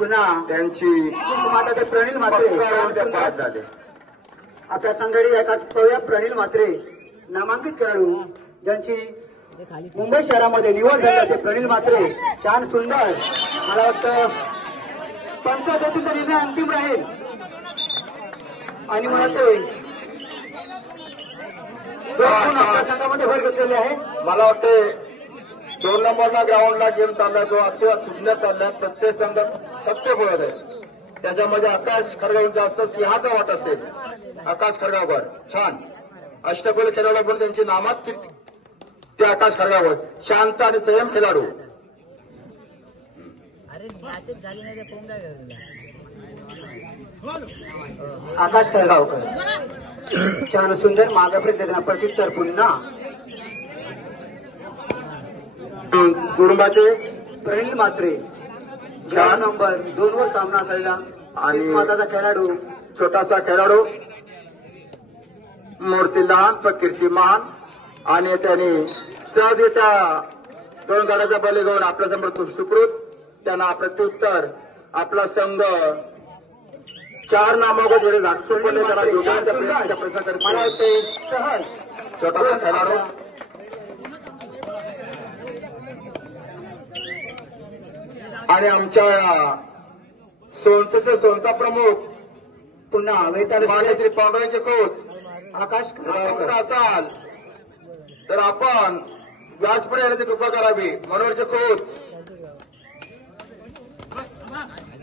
पुन्हा त्यांची माता प्रणील म्हात्रे झाले. आपल्या संघाडी एका पवया प्रणील म्हात्रे नामांकित खेळाडू ज्यांची मुंबई शहरामध्ये निवड झाली ते प्रणील म्हात्रे छान सुंदर. मला वाटतं पंचायतीचा निर्णय अंतिम राहील आणि मला ते आपल्या संघामध्ये भर घेतलेले आहे. मला वाटते 2 नंबरला ग्राउंडला गेम चालला जो अतिवा सुंदर चाललाय. प्रत्येक संघ सत्य बोलत आहे. त्याच्यामध्ये आकाश खडगाव जास्त सिंहाचा वाट असेल. आकाश खडगावकर छान अष्टपैलू खेळाडू पण त्यांची नामात ते आकाश खडगावकर शांत आणि संयम खेळाडू. आकाश खडगावकर छान सुंदर मागापर्यंत प्रत्युत्तर पुन्हा कुटुंबाचे प्रणील म्हात्रे 4 नंबर 2 वर सामना झालेला आणि माताचा खेळाडू छोटासा खेळाडू मूर्ती लहान पण कीर्तिमान आणि त्यांनी सहजरित्या 2 गडाचा बली घेऊन आपल्यासमोर सुकृत त्यांना प्रत्युत्तर आपला संघ 4 नामावर जोडे लागतो पडले त्याला जोडण्याचा प्रयत्न करतो. मला वाटते सहज छोटासा खेळाडू आणि आमच्या सोनचा प्रमुख पुन्हा वेताळ मान्य श्री पांडुरंगाचे खोत आकाश खडगावकर असाल तर आपण व्यासपुढे येण्याची कृपा करावी. मनोहरचे खोत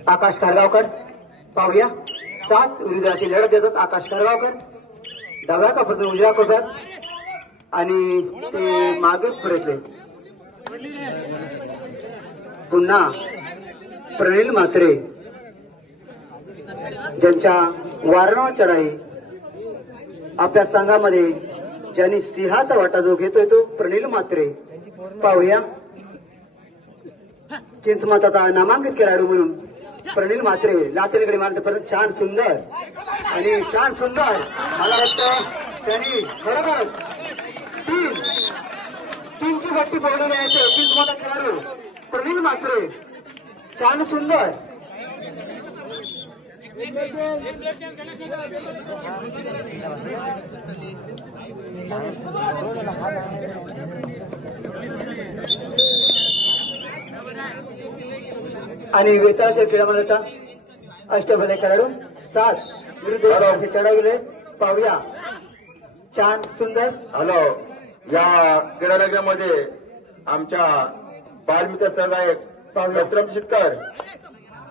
आकाश खडगावकर पाहूया 7 विरुद्ध अशी लढत देतात. आकाश खडगावकर डाव्या कापडून उजव्या कोपऱ्यात आणि ते मागे परतले. पुन्हा प्रणील म्हात्रे ज्यांच्या वारणा चढाई आपल्या संघामध्ये ज्यांनी सिंहाचा वाटा जो घेतोय तो प्रणील म्हात्रे. पाहूया चिंचमाताचा नामांकित खेळाडू म्हणून प्रणील म्हात्रे लातेकडे मारते परत छान सुंदर आणि छान सुंदर. मला वाटतं त्यांनी बरोबर 3ची गट्टी पकडून यायचं. चिंचमाता खेळाडू प्रणील म्हात्रे छान सुंदर. आणि वेताळ क्रीडा मंडळाचा अष्टभले खेळाडू 7 विरुद्ध असे चढवले. पाहूया छान सुंदर. हॅलो या क्रीडानगरीमध्ये आमच्या बालमित्र संघ आहे रत्नम शितकर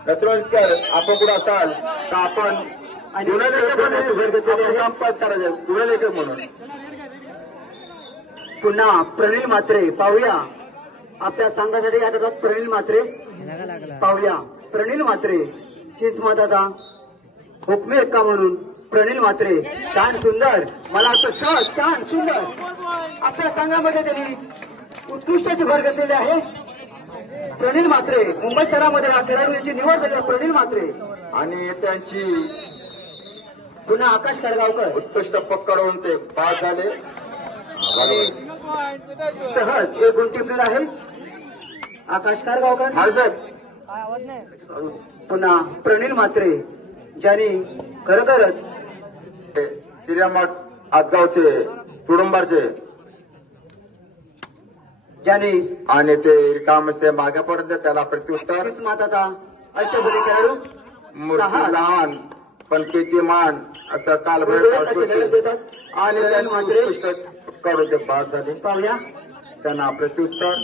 आपण कुठं असाल तर आपण गुणलेखक म्हणून पुन्हा प्रणील म्हात्रे. पाहूया आपल्या संघासाठी या करतात प्रणील म्हात्रे. पाहूया प्रणील म्हात्रे चिंचमाताचा हुकमी एक्का म्हणून प्रणील म्हात्रे छान सुंदर. मला वाटतं सहज छान सुंदर आपल्या संघामध्ये त्यांनी उत्कृष्टाची भर घेतलेली आहे. प्रणील म्हात्रे मुंबई शहरामध्ये खेळाडू यांची निवड झाली प्रणील म्हात्रे आणि त्यांची पुन्हा आकाश खडगावकर उत्कृष्ट पकडून ते पास झाले. सहज 1 गुण टिपलेला आहे आकाश खडगावकर. पुन्हा प्रणील म्हात्रे ज्यांनी खरोखरच तिर्यामठ आजगावचे कुटुंबाचे ज्यांनी आणि ते रिकामसे मागेपर्यंत त्याला प्रत्युत्तर माताचा अष्टभुजी खेळाडू मूर्ती लहान पण कीर्तिमान असं कालभर देतात आणि त्यांनी करून ते बाद झाले. पाहूया त्यांना प्रत्युत्तर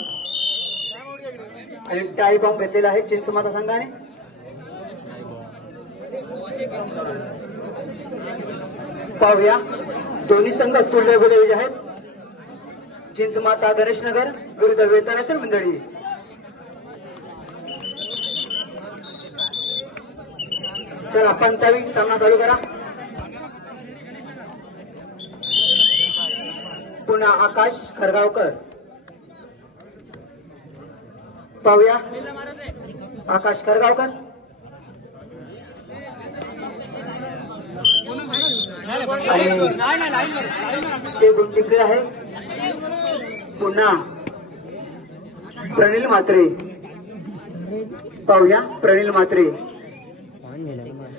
आणि टाई बॉम्ब घेतलेला आहे चिंचमाता संघाने. पाहूया दोन्ही संघ तुल्यबळ आहेत. चिंचमाता गणेशनगर विरुद्ध वेताळेश्वर मंडळी. चला 25 सामना चालू करा. पुन्हा आकाश खडगावकर. पाहूया आकाश खडगावकर ते गुण टिकले आहे. पुन्हा प्रणील म्हात्रे पाहूया प्रणिल म्हात्रे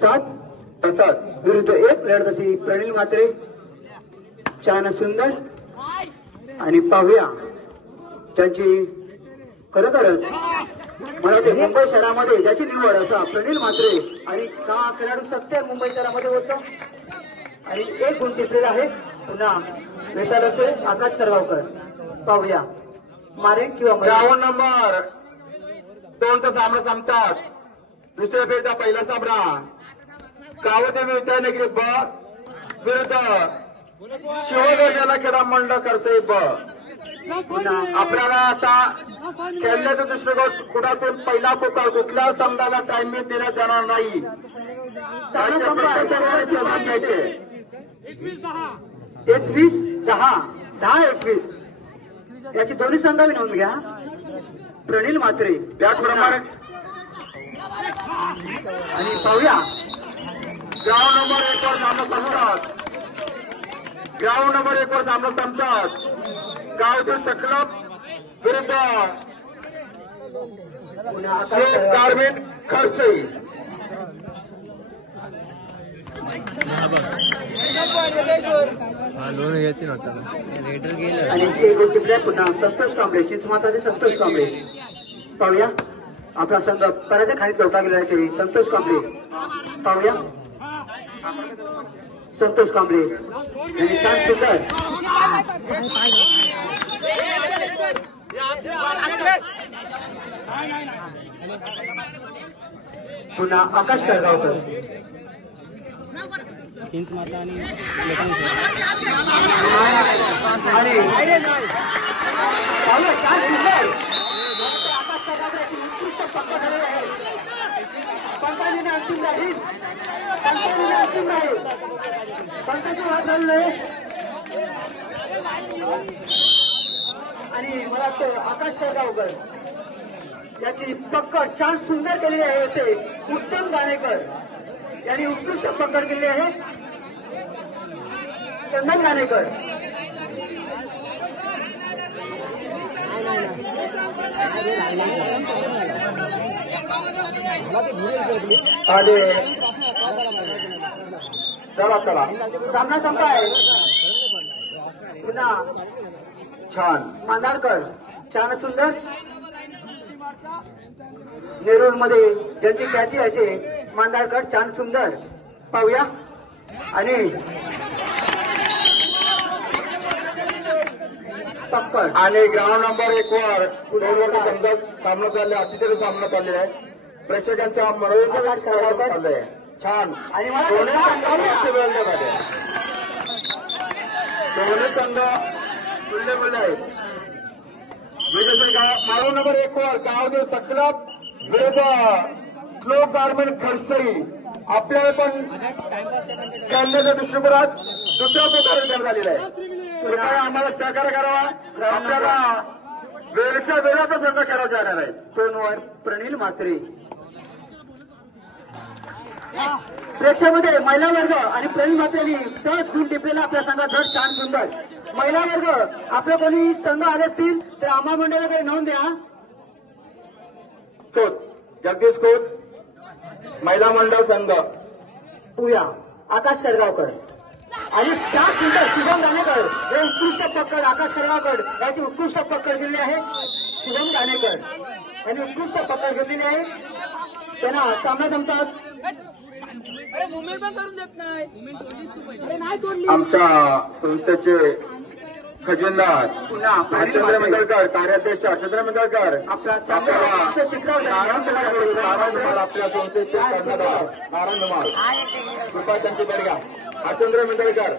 7 विरुद्ध 1 लढत अशी प्रणिल म्हात्रे छान सुंदर. आणि पाहूया त्यांची खरोखरच मला वाटते मुंबई शहरामध्ये ज्याची निवड असा प्रणिल म्हात्रे आणि का खेळाडू सत्य मुंबई शहरामध्ये होतो. आणि 1 गुण टिपलेला आहे. पुन्हा वेचाल असे आकाश करगावकर. पाहूया मारे किंवा ग्राउंड नंबर 2चा सामना संपतात. दुसऱ्या फेरीचा पहिला सामना कावदेवी विद्यानगरी ब विरुद्ध शिवगर्जना क्रीडा मंडळ खरसई ब. आपल्याला आता खेळण्याचा दृष्टिकोन कुणातून पहिला पुकार कुठल्या संघाला टायमिंग देण्यात येणार नाही. 10-21 याची दोन्ही संघावी नोंद घ्या. प्रणिल म्हात्रे त्याचप्रमाणे आणि पाहूया ग्राउंड नंबर 1 वर सामना संपतात. ग्राउंड नंबर 1 वर सामना संपतात. गावदेव सक्लब विरुद्ध गारमेंट खरसई. आणि एक गोष्टी पुन्हा संतोष कांबळे चिंचमाताचे संतोष कांबळे. पाहूया आपला संघ पराच्या खाली लोटा गेल्याचे संतोष कांबळे. पाहूया संतोष कांबळे यांनी छान सुंदर. पुन्हा आकाश करगावकर. आणि आकाश करगावकरांची उत्कृष्ट पक्का झालेली आहे. पंचांनी अंतिम राहील. पंचाची वाद झाली नाही. आणि मला वाटतं आकाश करगावकर याची पकड छान सुंदर केलेली आहे. असे उत्तम गाणेकर यांनी उत्कृष्ट पकड केली आहे. चंदन गाणेकर आणि चला सामना संपाय. पुन्हा छान मांदारकर छान सुंदर. नेरूळ मध्ये ज्यांची ख्याती असे मांदारकर छान सुंदर. पाहूया आणि पक्कड. आणि ग्राउंड नंबर 1 वर संघ सामना चालले अतिशय सामना चालले आहे. प्रेक्षकांच्या मनोरंजन चाललंय. छान आणि दोन्ही संघ तुल्यबद्ध आहेत. ग्राउंड नंबर 1 वर गावदेव सक्लब विरुद्ध श्लोक गारमेंट खरसई. आपल्याला पण खेळण्याच्या दृष्टिकोनात दुसरा प्रकार निर्माण झालेला आहे. कृपया आम्हाला सहकार्य करावा. आपल्याला वेळच्या वेळाचा संघ खेळायचा येणार आहे. 2 वर प्रणिल म्हात्रे. प्रेक्षामध्ये महिला वर्ग आणि प्रणिल म्हात्रेंनी सहज गुण टिपलेला आपल्या संघात धड छान सुंदर. महिला वर्ग आपले कोणी संघ आले असतील तर आम्हा मंडळाला काही नोंद द्या. जगदीश खोत महिला मंडळ संघ. पूया आकाश करगावकर आणि छान सुंदर शुभम गाणेकर हे उत्कृष्ट पकड. आकाश करगावकर याची उत्कृष्ट पकड दिलेली आहे. शुभम गाणेकर यांनी उत्कृष्ट पकड घेतलेली आहे. त्यांना सामना संपतात. आमच्या संस्थेचे खजिनदार चंद्र मंडळकर, कार्याध्यक्ष चंद्र मंडळकर, आपला नारायण आपल्या संस्थेचे कर्णधार नारायण धुमाळ, कृपा त्यांची बडगा चंद्र मंडळकर.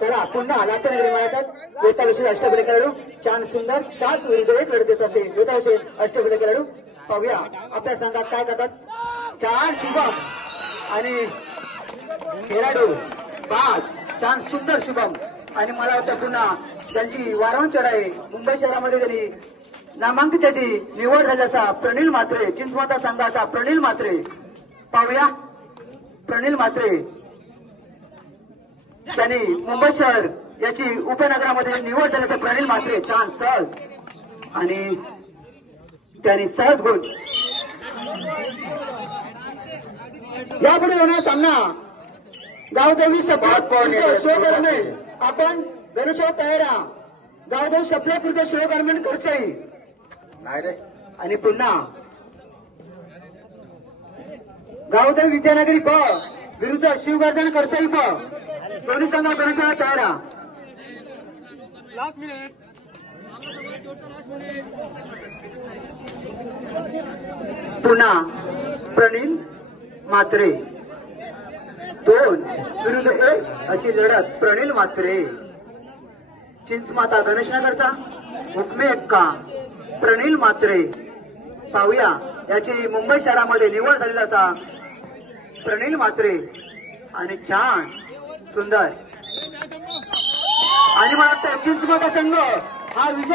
चला पुन्हा नाट्यनगरी महाराष्ट्रात वेताविषयी अष्टपैलू खेळाडू छान सुंदर 7 विरुद्ध 1 लढत देत असेल वेताविषयी अष्टपैलू खेळाडू. पाहूया आपल्या संघात काय करतात. छान शुभम आणि खेळाडू पाच छान सुंदर शुभम. आणि मला वाटतं पुन्हा त्यांची वारंवार चढाई मुंबई शहरामध्ये त्यांनी नामांकित त्याची निवड झाली असा प्रणिल म्हात्रे चिंचमाता संघाचा प्रणिल म्हात्रे. पाहूया प्रणिल म्हात्रे त्यांनी मुंबई शहर याची उपनगरामध्ये निवड झाली असं प्रणिल म्हात्रे छान सहज आणि त्यांनी सहज गुण यापुढे होणार सामना गावदेवी शो गारमेंट आपण गणेशो तयारा गावदेवी सप्लाय शो गारमेंट करसाई नाही रे आणि पुन्हा गावदेवी विद्यानगरी प विरुद्ध शिवगर्जन करसाई प दोन्ही संघ गणेशो तयारा पुन्हा प्रणील म्हात्रे 2 विरुद्ध 1 अशी लढत प्रणील म्हात्रे चिंचमाता गणेशनगरचा हुकमे एक्का प्रणील म्हात्रे पाहूया याची मुंबई शहरामध्ये निवड झालेला असा प्रणील म्हात्रे आणि छान सुंदर आणि मला वाटतं चिंचमाता संघ हा विजय